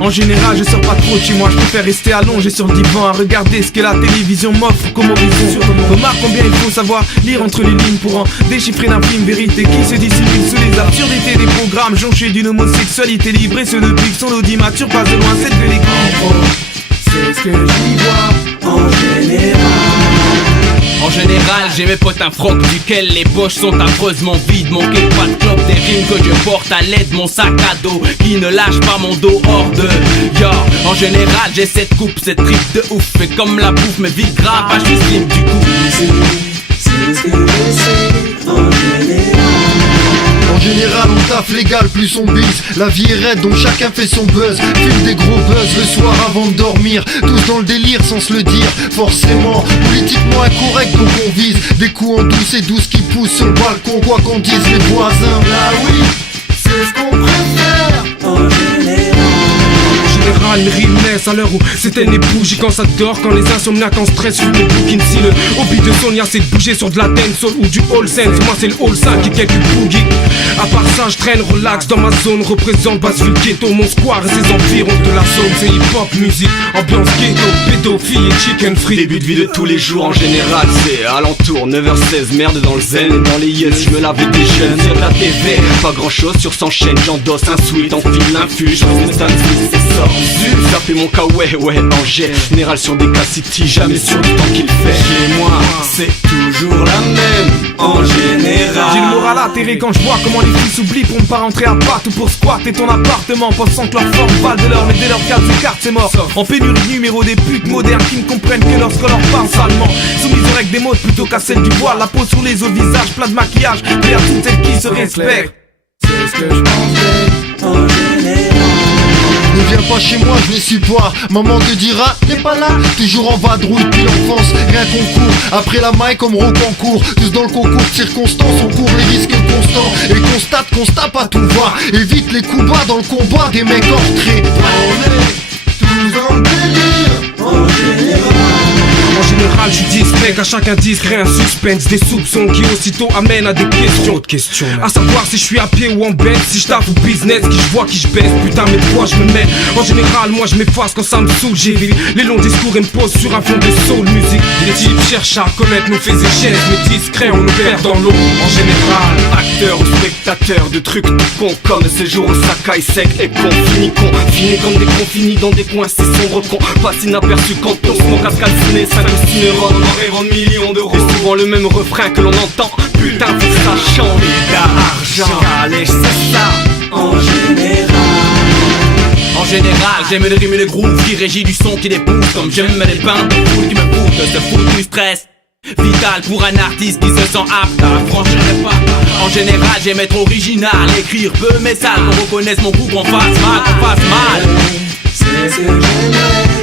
En général, je sors pas trop de chez moi, je préfère rester allongé sur le divan à regarder ce que la télévision m'offre comme horizon. Remarque combien il faut savoir lire entre les lignes pour en déchiffrer l'infime vérité qui se dissimule sous les absurdités des programmes jonchés d'une homosexualité libre et ceux depuis que son audimature passe de loin celle de l'église. C'est ce que j'y vois en général. En général, j'ai mes potes un froc duquel les poches sont affreusement vides. Mon kick pas de clope, des rimes que je porte à l'aide, mon sac à dos qui ne lâche pas mon dos hors de yo. En général, j'ai cette coupe, cette trip de ouf. Fait comme la bouffe, mais vite grave, pas juste slim du coup. C'est ce que je sais en général. En général on taffe légal plus on bise. La vie est raide donc chacun fait son buzz. Fume des gros buzz le soir avant de dormir. Tous dans le délire sans se le dire. Forcément, politiquement incorrect donc on vise. Des coups en douce et douce qui poussent sur le balcon. Quoi qu'on dise les voisins. Là oui, c'est ce qu'on préfère En général. En général, les rimes naissent à l'heure où s'éteignent les bougies quand ça dort, quand les insomniaques en stress fument les bouquins. Si le hobby de Sonia c'est de bouger sur de la dancehall ou du all sense, moi c'est le all 5 qui quelques boogie. À part ça je traîne relax dans ma zone, représente Basseville ghetto, mon square et ses environs de la zone. C'est hip hop musique, ambiance ghetto, pédophile et chicken free. Début de vie de tous les jours en général, c'est alentour 9h16, merde dans le zen et dans les yes, je me lave des jeunes sur la TV, pas grand chose sur 100 chaînes, j'endosse un sweat, enfile l'infus, je fais des stands et sort. Ça fait mon cas ouais en général sur des cas city, jamais sur le temps qu'il fait. Chez moi, c'est toujours la même en général. J'ai le moral atterré quand je vois comment les filles s'oublient pour ne pas rentrer à Bath ou pour squatter ton appartement, pensant que leur forme valent de l'or, mais dès leur carte des cartes c'est mort. En pénurie de numéro des putes modernes qui ne comprennent que lorsqu'on leur parle salement. Soumises aux règles des modes plutôt qu'à celle du voile, la peau sur les os, visage plein de maquillage, mais à toutes celles qui se respectent. C'est ce que je pensais en général. Ne viens pas chez moi, je n'y suis pas. Maman te dira, t'es pas là. Toujours en vadrouille depuis l'enfance, rien qu'on court. Après la maille comme Rocancourt. Tous dans le concours de circonstances, on court les risques constants. Et constate à tout va. Évite les coups bas dans le combat des mecs hors trait. On est tous dans le délire En général. En général, je suis discret, qu'à chaque indice crée un suspense, des soupçons qui aussitôt amènent à des questions. À savoir si je suis à pied ou en bête, si je tape ou business, qui je vois, qui je baisse, putain mais quoi je me mets. En général, moi je m'efface quand ça me saoule, j'évite les longs discours et me pose sur un fond de soul music. Les types cherchent à connaître nos faits et gestes, mais discrets, on nous perd dans l'eau. En général, Acteur ou spectateur de trucs tout cons, comme ces jours où ça caille sec et qu'on finit comme des confinis dans des coins si sombres qu'on passe inaperçu quand on se manque à se calciner 5 ou 6 neurones en rêvant de millions d'euros. Et souvent le même refrain que l'on entend, putain faut que ça change d'argent, allez c'est ça. En général. En général, j'aime les rimes et les grooves qui régit du son qui les pousse. Comme j'aime les bains de foule qui me foutent, se foutent du stress. Vital pour un artiste qui se sent apte à franchir les pas. En général, j'aime être original, écrire peu mais sale, qu'on reconnaisse mon goût, qu'on fasse mal, C'est ce que j'aimais